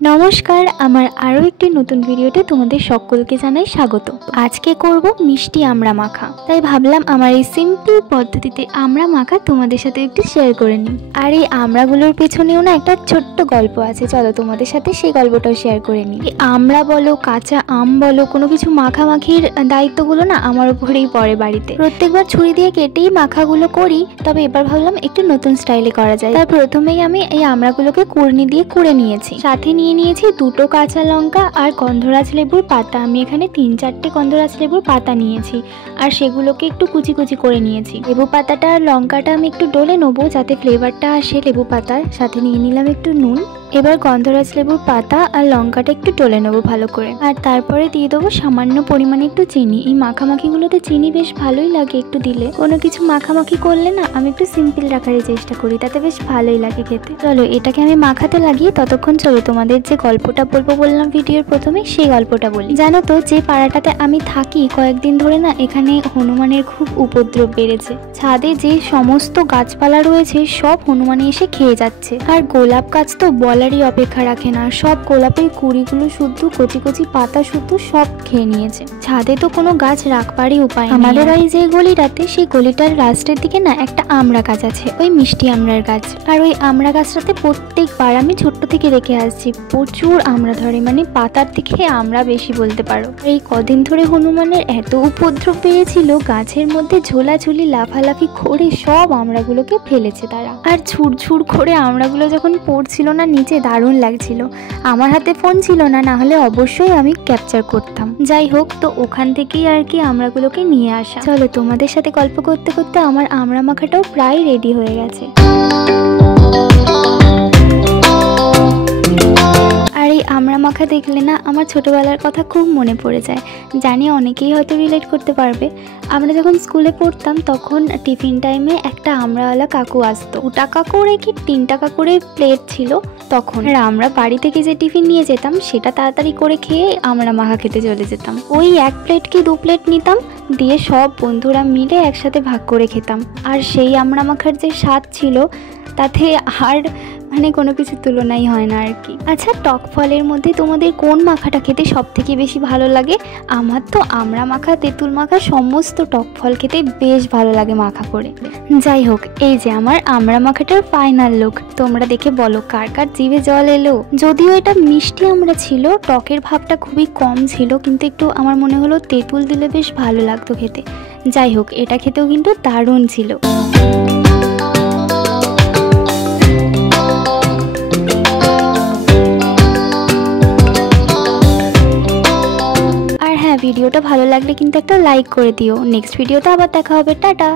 নমস্কার, আমার আরও একটি নতুন ভিডিওতে তোমাদের সকলকে জানাই স্বাগত। আজকে করব মিষ্টি আমড়া মাখা, তাই ভাবলাম আমার এই সিম্পল পদ্ধতিতে আমড়া মাখা তোমাদের সাথে একটু শেয়ার করে নিই। আর এই আমড়াগুলোর পেছনেও না একটা ছোট্ট গল্প আছে, চলো তোমাদের সাথে সেই গল্পটাও শেয়ার করে নিই। আমড়া বলো, কাঁচা আম বলো, কোনো কিছু মাখামাখির দায়িত্বগুলো না আমার উপরেই পড়ে বাড়িতে। প্রত্যেকবার ছুরি দিয়ে কেটেই মাখাগুলো করি, তবে এবার ভাবলাম একটু নতুন স্টাইলে করা যায়। তার প্রথমেই আমি এই আমড়াগুলোকে কুড়নি দিয়ে কুড়ে নিয়েছি, সাথে নিয়েছি দুটো কাঁচা লঙ্কা আর গন্ধরাজ লেবুর পাতা। আমি এখানে 3-4টে গন্ধরাজ লেবুর পাতা নিয়েছি আর সেগুলোকে একটু কুচি কুচি করে নিয়েছি। লেবু পাতাটা আর লঙ্কাটা আমি একটু ডলে নেবো যাতে ফ্লেভারটা আসে লেবু পাতার। সাথে নিয়ে নিলাম একটু নুন। এবার গন্ধরাজ লেবুর পাতা আর লঙ্কাটা একটু টলে নেবো ভালো করে, আর তারপরে দিয়ে দেবো সামান্য পরিমাণে একটু চিনি। এই মাখামাখিগুলোতে চিনি বেশ ভালোই লাগে একটু দিলে। কোনো কিছু মাখামাখি করলে না আমি একটু সিম্পল রাখারই চেষ্টা করি, তাতে বেশ ভালোই লাগে খেতে। চলো এটাকে আমি মাখাতে লাগিয়ে ততক্ষণ চলো তোমাদের যে গল্পটা বললাম ভিডিওর প্রথমে, সেই গল্পটা বলি। জানো তো, যে পাড়াটাতে আমি থাকি কয়েকদিন ধরে না এখানে হনুমানের খুব উপদ্রব বেড়েছে। ছাদে যে সমস্ত গাছপালা রয়েছে সব হনুমানে এসে খেয়ে যাচ্ছে। আর গোলাপ গাছ তো বলারই অপেক্ষা রাখে না, সব গোলাপের কুড়িগুলো শুদ্ধ, কচি কচি পাতা শুদ্ধ সব খেয়ে নিয়েছে। ছাদে তো কোনো গাছ রাখবারই উপায় নেই। আমাদের বাড়ি যে গলিটাতে, সেই গলিটার লাস্টের দিকে না একটা আমড়া গাছ আছে, ওই মিষ্টি আমড়ার গাছ। আর ওই আমড়া গাছটাতে প্রত্যেকবার আমি ছোট্ট থেকে রেখে আসছি প্রচুর আমড়া ধরে, মানে পাতার থেকে আমরা বেশি বলতে পারো। এই কদিন ধরে হনুমানের এত উপদ্রব পেয়েছিল, গাছের মধ্যে ঝোলাঝুলি লাফালাফি করে সব আমড়াগুলোকে ফেলেছে তারা। আর ঝুড়ঝুড় করে আমড়াগুলো যখন পড়ছিল না নিচে, দারুণ লাগছিল। আমার হাতে ফোন ছিল না, না হলে অবশ্যই আমি ক্যাপচার করতাম। যাই হোক, তো ওখান থেকেই আর কি আমড়াগুলোকে নিয়ে আসা। চলো তোমাদের সাথে গল্প করতে করতে আমার আমড়া মাখাটাও প্রায় রেডি হয়ে গেছে। আর এই আমড়া মাখা দেখলে না আমার ছোটবেলার কথা খুব মনে পড়ে যায়। জানি অনেকেই হয়তো রিলেট করতে পারবে। আমরা যখন স্কুলে পড়তাম তখন টিফিন টাইমে একটা আমড়াওয়ালা কাকু আসতো। 2 টাকা করে কি 3 টাকা করে প্লেট ছিল তখন। আর আমরা বাড়ি থেকে যে টিফিন নিয়ে যেতাম সেটা তাড়াতাড়ি করে খেয়ে আমড়া মাখা খেতে চলে যেতাম। ওই 1 প্লেট কি 2 প্লেট নিতাম, দিয়ে সব বন্ধুরা মিলে একসাথে ভাগ করে খেতাম। আর সেই আমড়া মাখার যে স্বাদ ছিল তাতে আর মানে কোনো কিছু তুলনাই হয় না আর কি। আচ্ছা, টক ফলের মধ্যে তোমাদের কোন মাখাটা খেতে সব থেকে বেশি ভালো লাগে? আমার তো আমড়া মাখা, তেঁতুল মাখা, সমস্ত টক ফল খেতে বেশ ভালো লাগে মাখা করে। যাই হোক, এই যে আমার আমড়া মাখাটার ফাইনাল লুক, তোমরা দেখে বলো কার কার জিভে জল এলো। যদিও এটা মিষ্টি আমড়া ছিল, টকের ভাবটা খুবই কম ছিল, কিন্তু একটু আমার মনে হলো তেঁতুল দিলে বেশ ভালো লাগতো খেতে। যাই হোক, এটা খেতেও কিন্তু দারুণ ছিল। ভিডিওটা ভালো লাগলে কিন্তু একটা লাইক করে দিও। নেক্সট ভিডিওতে আবার দেখা হবে। টাটা।